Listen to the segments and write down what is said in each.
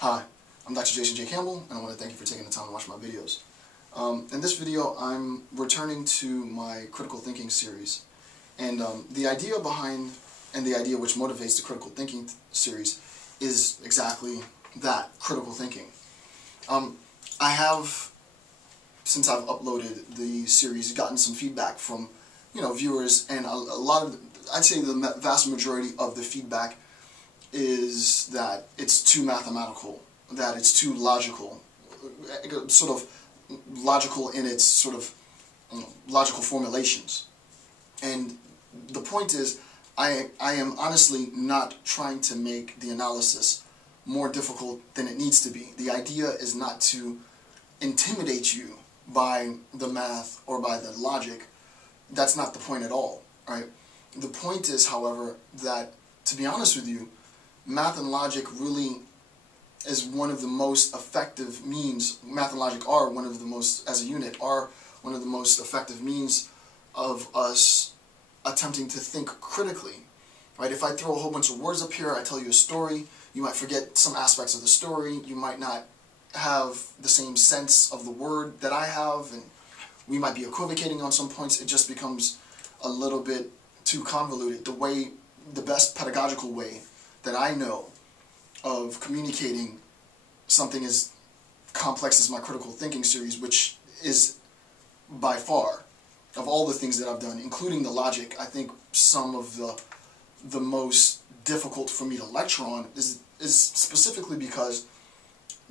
Hi, I'm Dr. Jason J. Campbell, and I want to thank you for taking the time to watch my videos. In this video, I'm returning to my critical thinking series, and the idea behind, and the idea which motivates the critical thinking series is exactly that, critical thinking. I have, since I've uploaded the series, gotten some feedback from, viewers, and a lot of, I'd say the vast majority of the feedback is that it's too mathematical, that it's too logical, sort of logical in its sort of logical formulations. And the point is, I am honestly not trying to make the analysis more difficult than it needs to be. The idea is not to intimidate you by the math or by the logic. That's not the point at all, right? The point is, however, that, to be honest with you, math and logic really is one of the most effective means. Math and logic are one of the most, as a unit, are one of the most effective means of us attempting to think critically, right? If I throw a whole bunch of words up here, I tell you a story, you might forget some aspects of the story, you might not have the same sense of the word that I have, and we might be equivocating on some points. It just becomes a little bit too convoluted. The best pedagogical way that I know of communicating something as complex as my critical thinking series, which is by far, of all the things that I've done, including the logic, I think some of the most difficult for me to lecture on is specifically because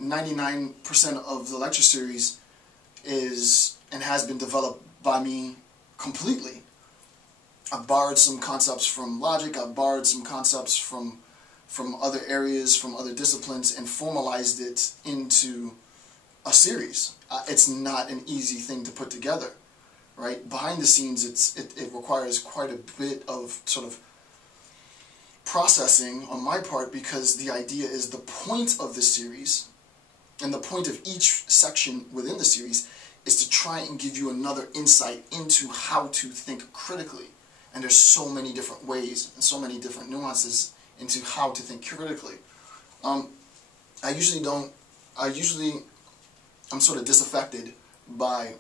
99% of the lecture series is and has been developed by me completely. I've borrowed some concepts from logic, I've borrowed some concepts from other areas, from other disciplines, and formalized it into a series. It's not an easy thing to put together, right? Behind the scenes, it requires quite a bit of sort of processing on my part, because the idea is the point of the series, and the point of each section within the series, is to try and give you another insight into how to think critically. And there's so many different ways and so many different nuances into how to think critically. I'm sort of disaffected by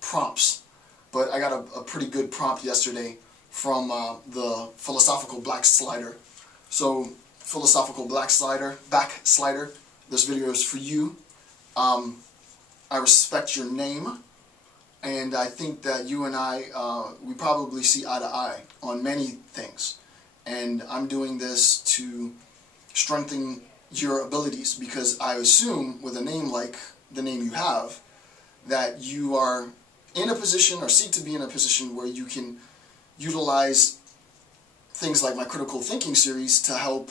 prompts, but I got a pretty good prompt yesterday from the Philosophical Backslider. So, Philosophical Backslider, this video is for you. I respect your name, and I think that you and I, we probably see eye to eye on many things. And I'm doing this to strengthen your abilities, because I assume with a name like the name you have, that you are in a position, or seek to be in a position, where you can utilize things like my critical thinking series to help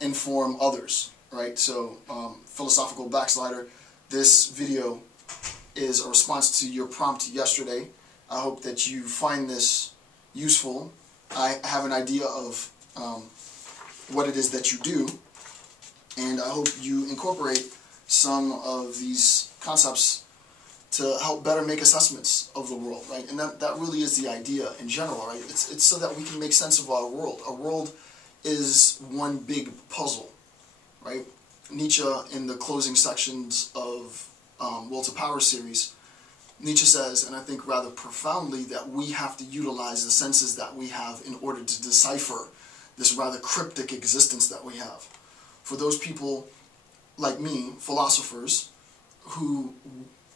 inform others, right? So, Philosophical Backslider, this video is a response to your prompt yesterday. I hope that you find this useful. I have an idea of what it is that you do, and I hope you incorporate some of these concepts to help better make assessments of the world, right? And that really is the idea in general, right? It's so that we can make sense of our world. Our world is one big puzzle, right? Nietzsche, in the closing sections of Will to Power series, Nietzsche says, and I think rather profoundly, that we have to utilize the senses that we have in order to decipher this rather cryptic existence that we have. For those people like me, philosophers, who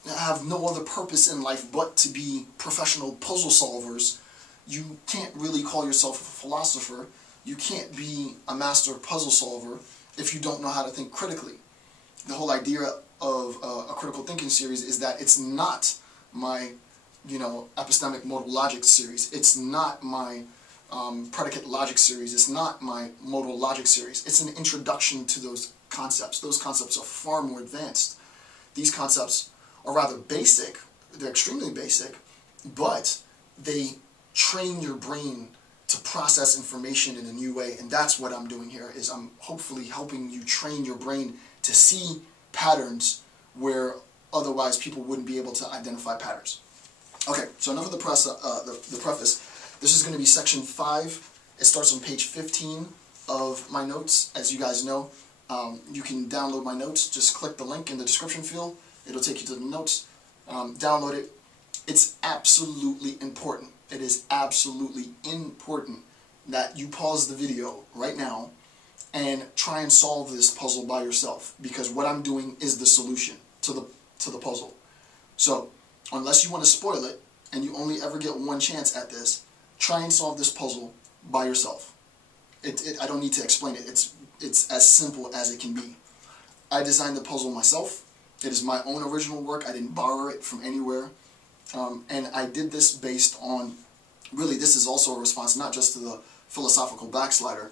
have no other purpose in life but to be professional puzzle solvers, you can't really call yourself a philosopher. You can't be a master puzzle solver if you don't know how to think critically. The whole idea of a critical thinking series is that it's not my, epistemic modal logic series. It's not my predicate logic series. It's not my modal logic series. It's an introduction to those concepts. Those concepts are far more advanced. These concepts are rather basic. They're extremely basic, but they train your brain to process information in a new way, and that's what I'm doing here, is I'm hopefully helping you train your brain to see patterns where otherwise people wouldn't be able to identify patterns. Okay, so enough of the preface. This is going to be section 5. It starts on page 15 of my notes. As you guys know, You can download my notes. Just click the link in the description field. It'll take you to the notes. Download it. It's absolutely important. It is absolutely important that you pause the video right now and try and solve this puzzle by yourself, because what I'm doing is the solution to the puzzle. So, unless you want to spoil it, and you only ever get one chance at this, try and solve this puzzle by yourself. I don't need to explain it. It's as simple as it can be. I designed the puzzle myself. It is my own original work. I didn't borrow it from anywhere. And I did this based on, really, this is also a response not just to the philosophical backslider,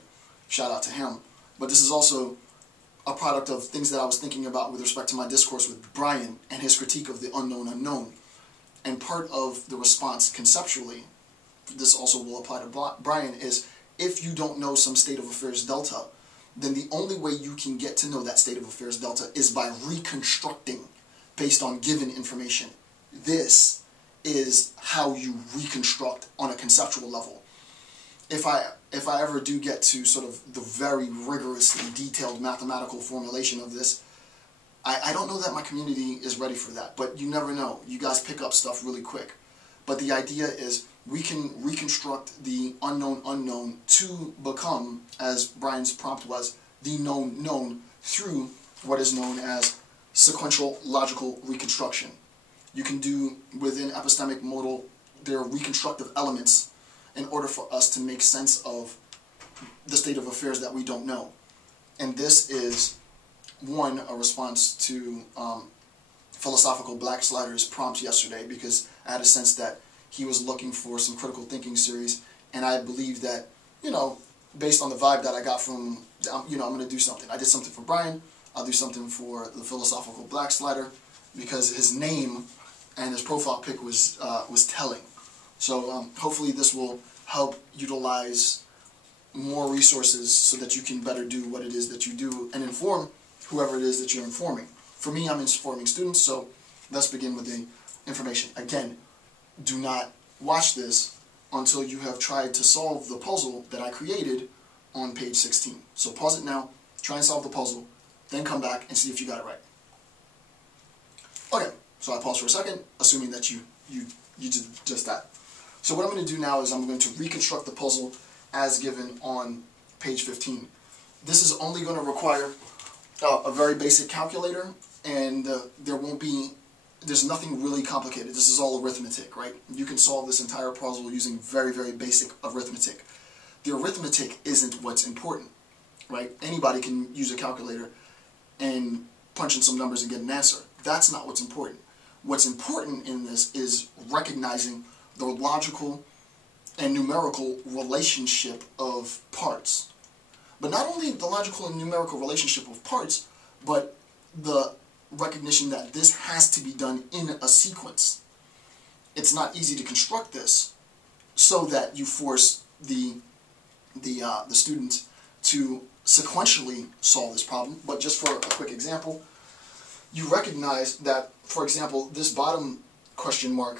shout out to him, but this is also a product of things that I was thinking about with respect to my discourse with Brian and his critique of the unknown unknown. And part of the response conceptually, this also will apply to Brian, is if you don't know some state of affairs delta, then the only way you can get to know that state of affairs delta is by reconstructing based on given information. This is how you reconstruct on a conceptual level. If I ever do get to sort of the very rigorously detailed mathematical formulation of this, I don't know that my community is ready for that, but you never know. You guys pick up stuff really quick. But the idea is we can reconstruct the unknown unknown to become, as Brian's prompt was, the known known through what is known as sequential logical reconstruction. You can do, within epistemic modal, there are reconstructive elements in order for us to make sense of the state of affairs that we don't know. And this is, one, a response to philosophical blackslider's prompt yesterday, because I had a sense that he was looking for some critical thinking series, and I believe that, based on the vibe that I got from, I'm going to do something. I did something for Brian, I'll do something for the philosophical blackslider, because his name and his profile pic was telling. So hopefully this will help utilize more resources so that you can better do what it is that you do and inform whoever it is that you're informing. For me, I'm informing students, so let's begin with the information. Again, do not watch this until you have tried to solve the puzzle that I created on page 16. So pause it now, try and solve the puzzle, then come back and see if you got it right. Okay, so I pause for a second, assuming that you did just that. So what I'm going to do now is I'm going to reconstruct the puzzle as given on page 15. This is only going to require a very basic calculator, and there's nothing really complicated. This is all arithmetic, right? You can solve this entire puzzle using very, very basic arithmetic. The arithmetic isn't what's important, right? Anybody can use a calculator and punch in some numbers and get an answer. That's not what's important. What's important in this is recognizing the logical and numerical relationship of parts. But not only the logical and numerical relationship of parts, but the recognition that this has to be done in a sequence. It's not easy to construct this so that you force the student to sequentially solve this problem. But just for a quick example, you recognize that, for example, this bottom question mark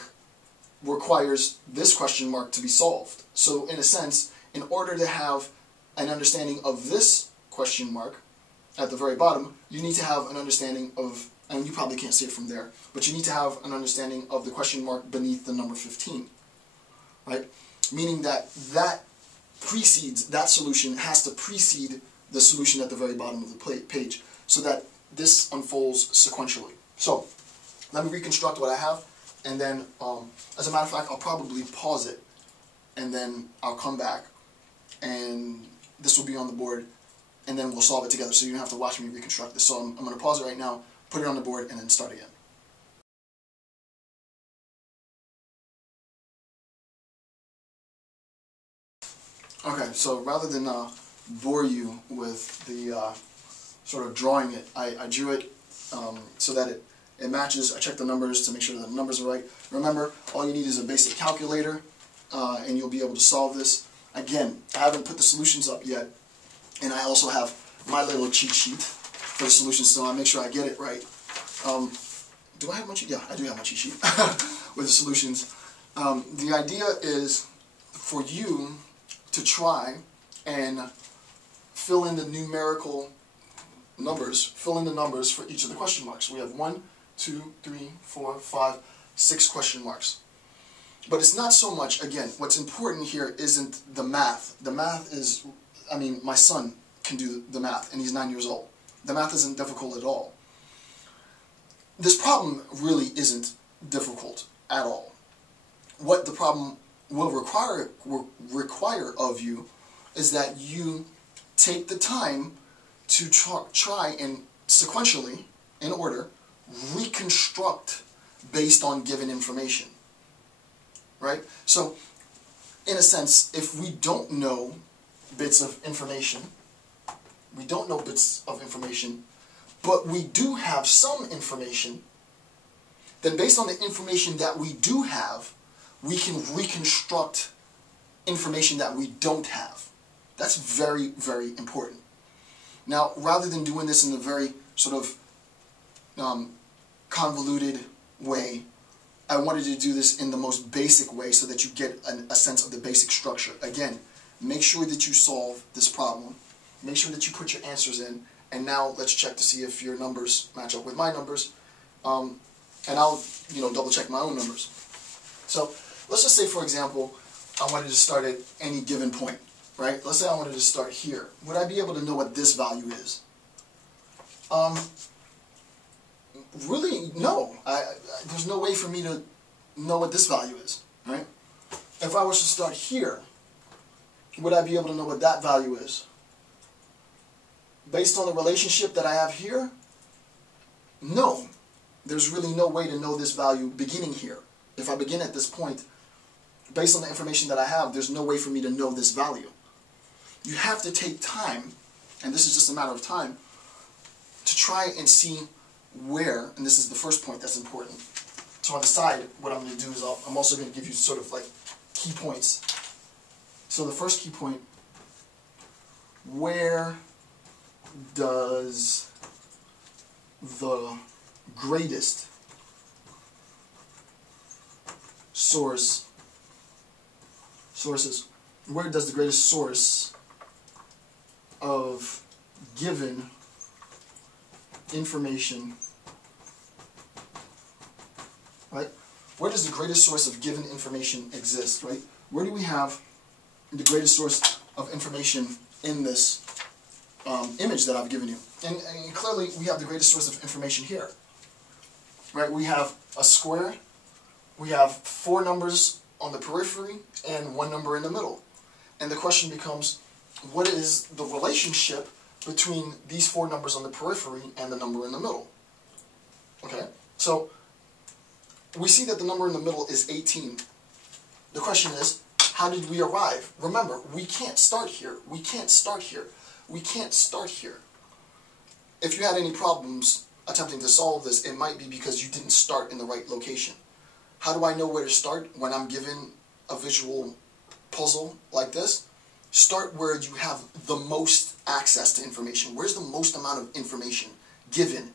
requires this question mark to be solved. So in a sense, in order to have an understanding of this question mark at the very bottom, you need to have an understanding of, and you probably can't see it from there, but you need to have an understanding of the question mark beneath the number 15, right? Meaning that that solution has to precede the solution at the very bottom of the page, so that this unfolds sequentially. So let me reconstruct what I have, and then, as a matter of fact, I'll probably pause it, and then I'll come back, and this will be on the board, and then we'll solve it together, so you don't have to watch me reconstruct this. So I'm going to pause it right now, put it on the board, and then start again. Okay, so rather than bore you with the sort of drawing it, I drew it so that it matches. I checked the numbers to make sure that the numbers are right. Remember, all you need is a basic calculator, and you'll be able to solve this. Again, I haven't put the solutions up yet, and I also have my little cheat sheet for the solutions, so I make sure I get it right. Do I have my cheat? Yeah, I do have my cheat sheet with the solutions. The idea is for you to try and fill in the numerical numbers, fill in the numbers for each of the question marks. We have 1, 2, 3, 4, 5, 6 question marks. But it's not so much, again, what's important here isn't the math. The math is, I mean, my son can do the math, and he's 9 years old. The math isn't difficult at all. This problem really isn't difficult at all. What the problem will require of you is that you take the time to try and sequentially, in order, reconstruct based on given information. Right? So, in a sense, if we don't know bits of information, but we do have some information, then based on the information that we do have, we can reconstruct information that we don't have. That's very, very important. Now, rather than doing this in a very sort of convoluted way, I wanted to do this in the most basic way so that you get a sense of the basic structure. Again, make sure that you solve this problem. Make sure that you put your answers in. And now let's check to see if your numbers match up with my numbers. And I'll, double check my own numbers. So let's just say, for example, I wanted to start at any given point, right? Let's say I wanted to start here. Would I be able to know what this value is? Really, no. There's no way for me to know what this value is, right? If I was to start here, would I be able to know what that value is? Based on the relationship that I have here, no. There's really no way to know this value beginning here. If I begin at this point, based on the information that I have, there's no way for me to know this value. You have to take time, and this is just a matter of time, to try and see where, and this is the first point that's important. So on the side, what I'm going to do is I'm also going to give you sort of like key points. So the first key point, where does the greatest sources, where does the greatest source of given information, right? Where does the greatest source of given information exist, right? Where do we have the greatest source of information in this image that I've given you? And clearly we have the greatest source of information here, right? We have a square, we have 4 numbers on the periphery and 1 number in the middle. And the question becomes, what is the relationship between these 4 numbers on the periphery and the number in the middle? Okay, so we see that the number in the middle is 18. The question is, how did we arrive? Remember, we can't start here. We can't start here. We can't start here. If you had any problems attempting to solve this, it might be because you didn't start in the right location. How do I know where to start when I'm given a visual puzzle like this? Start where you have the most access to information. Where's the most amount of information given?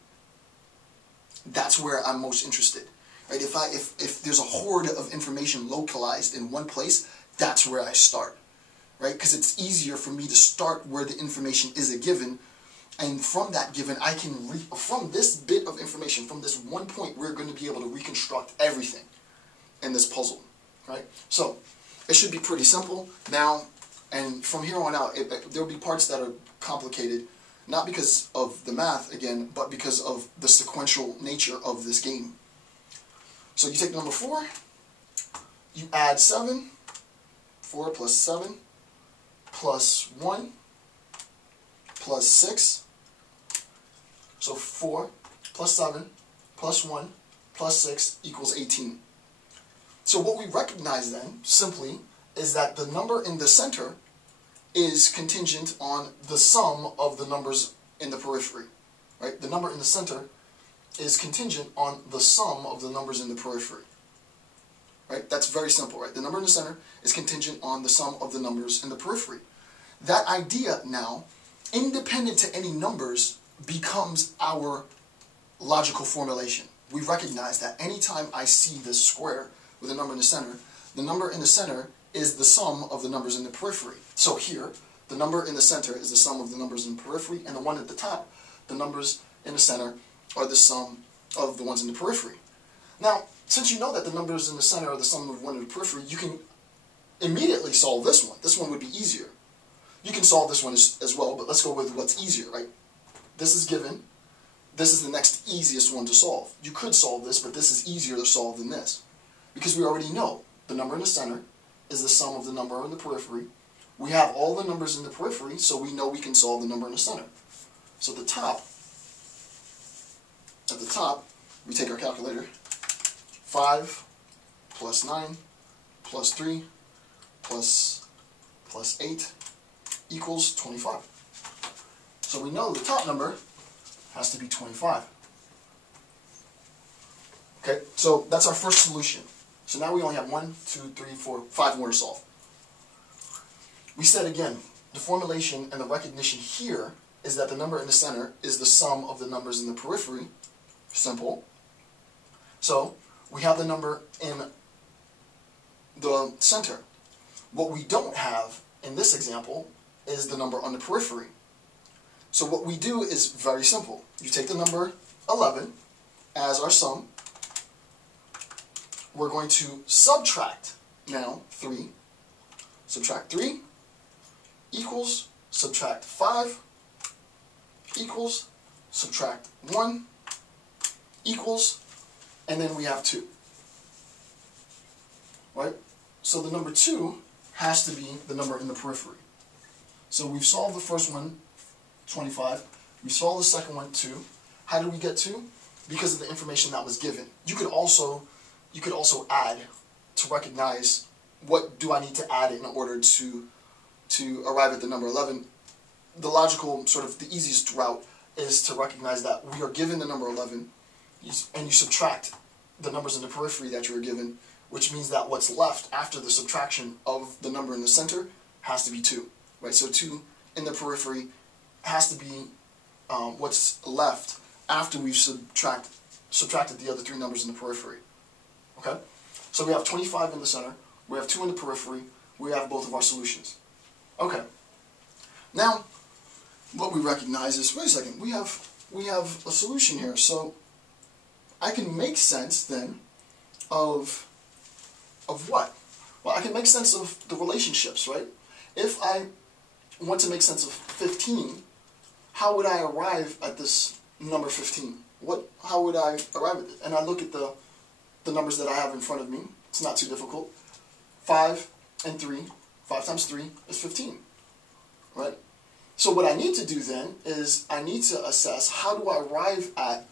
That's where I'm most interested. Right? If there's a horde of information localized in one place, that's where I start. Right? Because it's easier for me to start where the information is a given, and from that given, I can from this bit of information, from this one point, we're going to be able to reconstruct everything in this puzzle. Right? So it should be pretty simple now. And from here on out, there will be parts that are complicated, not because of the math, again, but because of the sequential nature of this game. So you take number 4, you add 7, 4 plus 7, plus 1, plus 6. So 4 plus 7, plus 1, plus 6 equals 18. So what we recognize then, simply, is that the number in the center is contingent on the sum of the numbers in the periphery. Right? The number in the center is contingent on the sum of the numbers in the periphery. Right? That's very simple, right? The number in the center is contingent on the sum of the numbers in the periphery. That idea now, independent to any numbers, becomes our logical formulation. We recognize that anytime I see this square with a number in the center, the number in the center is the sum of the numbers in the periphery. So here, the number in the center is the sum of the numbers in the periphery, and the one at the top, the numbers in the center are the sum of the ones in the periphery. Now, since you know that the numbers in the center are the sum of one in the periphery, you can immediately solve this one. This one would be easier. You can solve this one as well, but let's go with what's easier, right? This is given. This is the next easiest one to solve. You could solve this, but this is easier to solve than this, because we already know the number in the center is the sum of the number in the periphery. We have all the numbers in the periphery, so we know we can solve the number in the center. So at the top, we take our calculator. 5 plus 9 plus 3 plus 8 equals 25. So we know the top number has to be 25. Okay, so that's our first solution. So now we only have 1, 2, 3, 4, 5 more to solve. We said again, the formulation and the recognition here is that the number in the center is the sum of the numbers in the periphery. Simple. So we have the number in the center. What we don't have in this example is the number on the periphery. So what we do is very simple. You take the number 11 as our sum. We're going to subtract now 3. Subtract 3 equals subtract 5 equals subtract 1 equals, and then we have 2. Right? So the number 2 has to be the number in the periphery. So we've solved the first one, 25. We solved the second one, 2. How did we get 2? Because of the information that was given. You could also add to recognize what do I need to add in order to arrive at the number 11. The logical, sort of the easiest route is to recognize that we are given the number 11, and you subtract the numbers in the periphery that you were given, which means that what's left after the subtraction of the number in the center has to be 2. Right? So 2 in the periphery has to be what's left after we've subtracted the other 3 numbers in the periphery. Okay? So we have 25 in the center, we have 2 in the periphery, we have both of our solutions. Okay. Now, what we recognize is, wait a second, we have a solution here. So I can make sense then of what? Well, I can make sense of the relationships, right? If I want to make sense of 15, how would I arrive at this number 15? How would I arrive at it? And I look at the numbers that I have in front of me. It's not too difficult. 5 and 3. 5 times 3 is 15. Right? So what I need to do then is I need to assess how do I arrive at,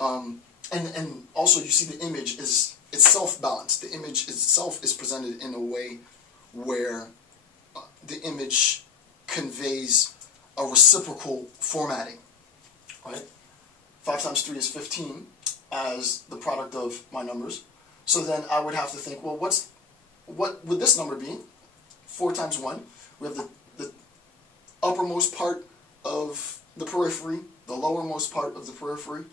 and also you see the image is itself balanced. The image itself is presented in a way where the image conveys a reciprocal formatting. Right? 5 times 3 is 15 as the product of my numbers. So then I would have to think, well, what would this number be? 4 times 1. We have the uppermost part of the periphery, the lowermost part of the periphery,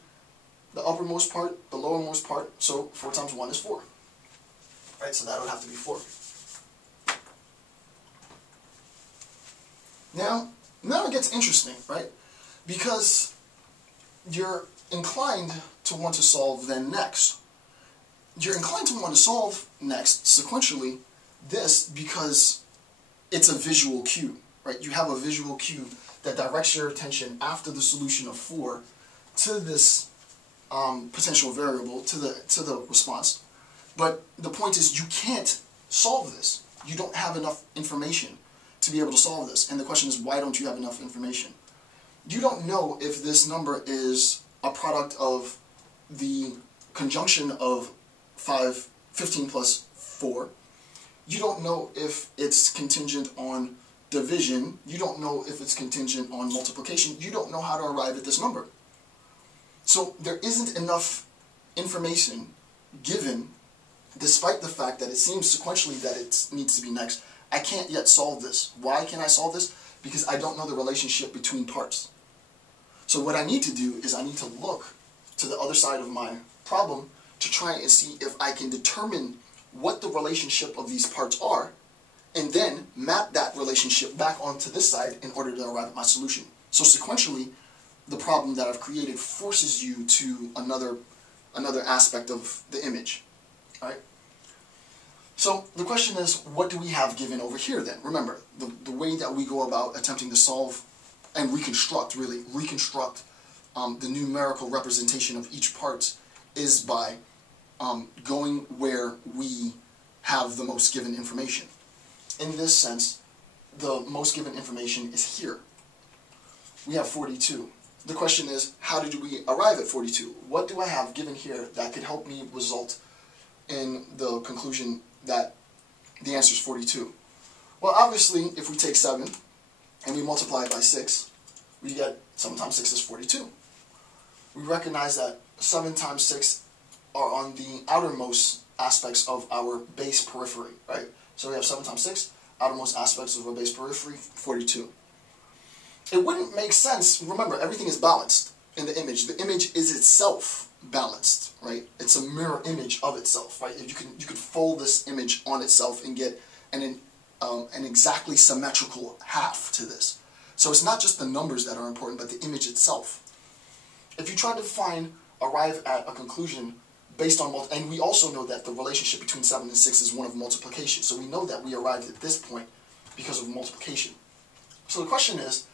the uppermost part, the lowermost part. So 4 times 1 is 4. Right? So that would have to be 4. Now it gets interesting, right? Because you're inclined to want to solve then next. You're inclined to want to solve next sequentially this because it's a visual cue, right? You have a visual cue that directs your attention after the solution of 4 to this potential variable, to the response. But the point is you can't solve this. You don't have enough information to be able to solve this. And the question is, why don't you have enough information? You don't know if this number is a product of the conjunction of 15 plus 4. You don't know if it's contingent on division. You don't know if it's contingent on multiplication. You don't know how to arrive at this number. So there isn't enough information given, despite the fact that it seems sequentially that it needs to be next. I can't yet solve this. Why can't I solve this? Because I don't know the relationship between parts. So what I need to do is I need to look to the other side of my problem to try and see if I can determine what the relationship of these parts are, and then map that relationship back onto this side in order to arrive at my solution. So sequentially, the problem that I've created forces you to another aspect of the image, right? So the question is, what do we have given over here then? Remember, the way that we go about attempting to solve and reconstruct the numerical representation of each part is by going where we have the most given information. In this sense, the most given information is here. We have 42. The question is, how did we arrive at 42? What do I have given here that could help me result in the conclusion that the answer is 42? Well, obviously, if we take 7 and we multiply it by 6, we get 7 times 6 is 42. We recognize that 7 times 6 are on the outermost aspects of our base periphery, right? So we have 7 times 6, outermost aspects of our base periphery, 42. It wouldn't make sense, remember, everything is balanced in the image. The image is itself balanced, right? It's a mirror image of itself, right? You could fold this image on itself and get an exactly symmetrical half to this. So it's not just the numbers that are important, but the image itself. If you try to arrive at a conclusion based on, and we also know that the relationship between 7 and 6 is one of multiplication. So we know that we arrived at this point because of multiplication. So the question is,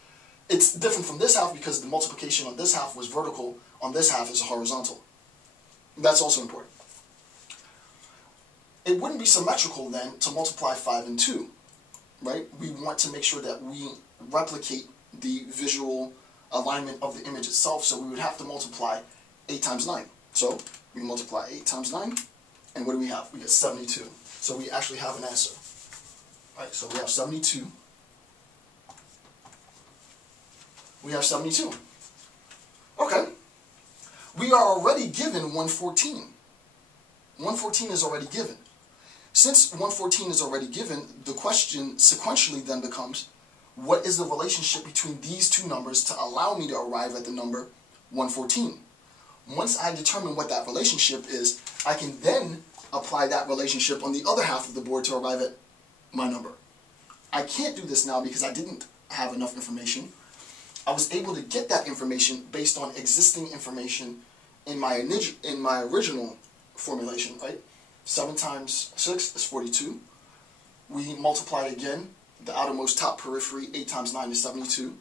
it's different from this half because the multiplication on this half was vertical, on this half is horizontal. That's also important. It wouldn't be symmetrical then to multiply 5 and 2, right? We want to make sure that we replicate the visual alignment of the image itself, so we would have to multiply 8 times 9. So we multiply 8 times 9, and what do we have? We get 72. So we actually have an answer. Right, so we have 72. We have 72. Okay. We are already given 114. 114 is already given. Since 114 is already given, the question sequentially then becomes, what is the relationship between these two numbers to allow me to arrive at the number 114? Once I determine what that relationship is, I can then apply that relationship on the other half of the board to arrive at my number. I can't do this now because I didn't have enough information. I was able to get that information based on existing information in my original formulation, right? 7 times 6 is 42. We multiply it again. The outermost top periphery, 8 times 9 is 72.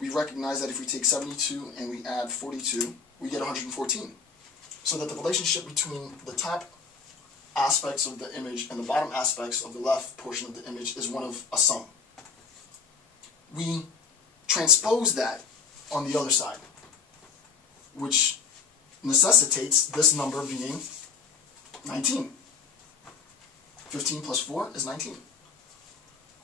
We recognize that if we take 72 and we add 42, we get 114. So that the relationship between the top aspects of the image and the bottom aspects of the left portion of the image is one of a sum. We transpose that on the other side, which necessitates this number being 19. 15 plus 4 is 19.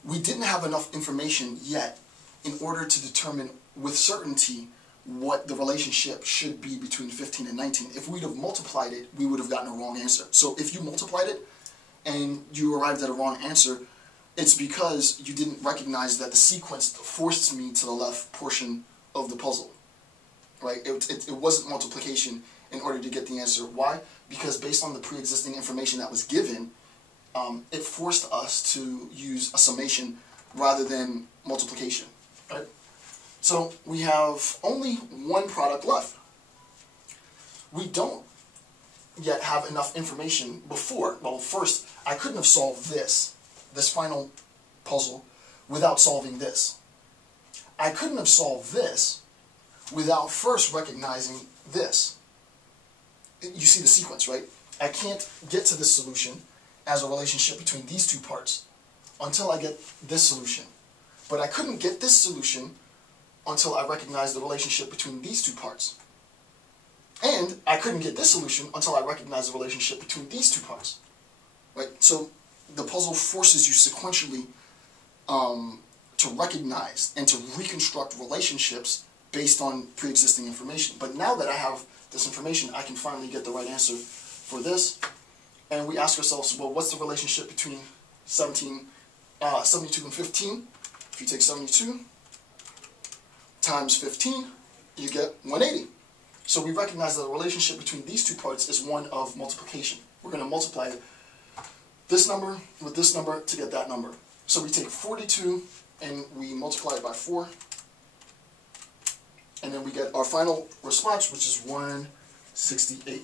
We didn't have enough information yet in order to determine with certainty what the relationship should be between 15 and 19. If we'd have multiplied it, we would have gotten a wrong answer. So if you multiplied it and you arrived at a wrong answer, it's because you didn't recognize that the sequence forced me to the left portion of the puzzle. Right? It wasn't multiplication in order to get the answer. Why? Because based on the pre-existing information that was given, it forced us to use a summation rather than multiplication. Right? So we have only one product left. We don't yet have enough information before. Well, first, I couldn't have solved this final puzzle, without solving this. I couldn't have solved this without first recognizing this. You see the sequence, right? I can't get to this solution as a relationship between these two parts until I get this solution. But I couldn't get this solution until I recognized the relationship between these two parts. And I couldn't get this solution until I recognized the relationship between these two parts. Right? So the puzzle forces you sequentially to recognize and to reconstruct relationships based on pre-existing information. But now that I have this information, I can finally get the right answer for this. And we ask ourselves, well, what's the relationship between 72 and 15? If you take 72 times 15, you get 180. So we recognize that the relationship between these two parts is one of multiplication. We're going to multiply this number with this number to get that number. So we take 42 and we multiply it by 4. And then we get our final response, which is 168.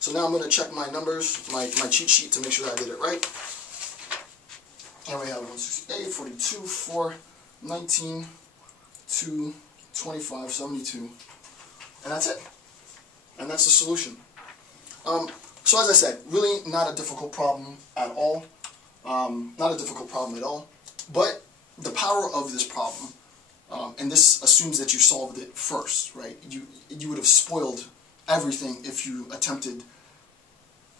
So now I'm going to check my numbers, my cheat sheet, to make sure that I did it right. And we have 168, 42, 4, 19, 2, 25, 72. And that's it. And that's the solution. So as I said, really not a difficult problem at all. Not a difficult problem at all. But the power of this problem, and this assumes that you solved it first, right? You would have spoiled everything if you attempted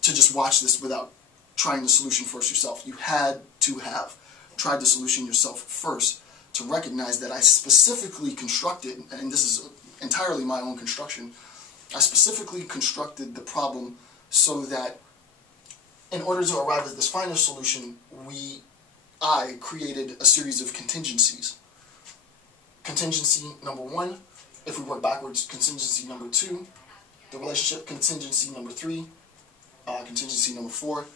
to just watch this without trying the solution first yourself. You had to have tried the solution yourself first to recognize that I specifically constructed, and this is entirely my own construction, I specifically constructed the problem so that in order to arrive at this final solution, I created a series of contingencies. Contingency number 1, if we work backwards, contingency number 2, the relationship, contingency number 3, contingency number 4,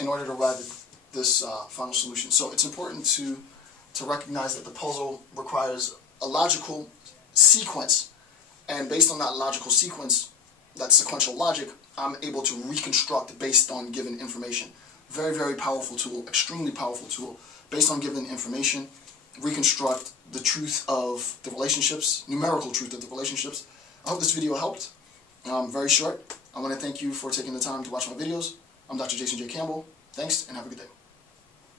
in order to arrive at this final solution. So it's important to recognize that the puzzle requires a logical sequence, and based on that logical sequence, that sequential logic, I'm able to reconstruct based on given information. Very, very powerful tool, extremely powerful tool. Based on given information, reconstruct the truth of the relationships, numerical truth of the relationships. I hope this video helped. Very short. I want to thank you for taking the time to watch my videos. I'm Dr. Jason J. Campbell. Thanks, and have a good day.